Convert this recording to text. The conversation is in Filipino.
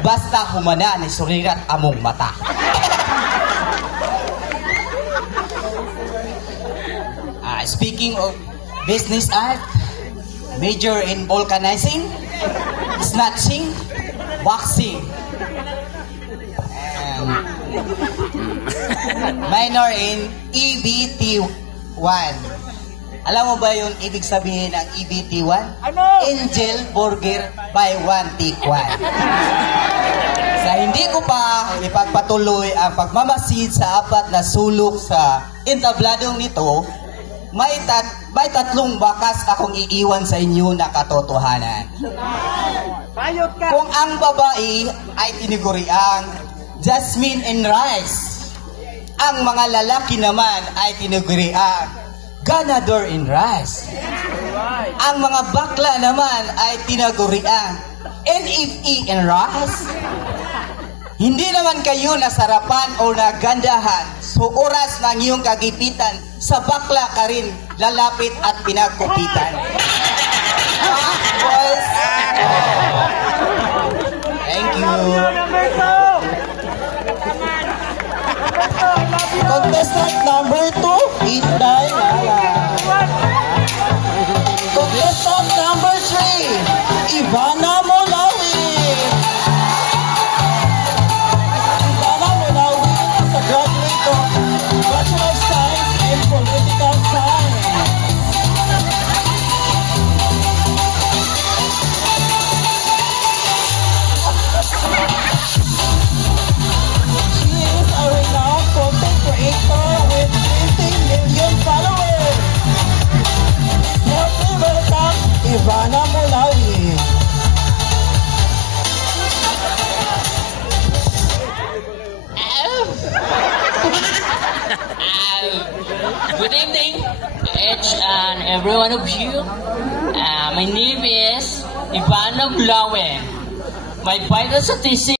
basta humana ni surirat among mata. Speaking of business art, major in vulcanizing, snatching, boxing, and minor in EBT1. Alam mo ba yung ibig sabihin ng EBT1? Ano? Angel Burger by One Take One. Sa hindi ko pa ipagpatuloy ang pagmamasid sa apat na sulok sa entabladong nito, may tatlong bakas akong iiwan sa inyo na katotohanan. Bayot ka! Kung ang babae ay tinuguriang Jasmine and Rice, ang mga lalaki naman ay tinuguriang Ganador and Rice. Ang mga bakla naman ay tinaguriang NFE and Rice. Hindi naman kayo nasarapan o nagandahan, so oras ng iyong kagipitan, sa bakla ka rin lalapit at pinagkupitan. Boys, thank you. Contestant number 2, Itday Lala. Contestant number 3, Ivana Molawi. Ivana Molawi is a graduate of Bachelor of Science in Political Science. She is a renowned content creator with 50 million followers. Help me welcome Ivana Molawi. Good evening, each and every one of you. My name is Ivana Molawi. My vital statistic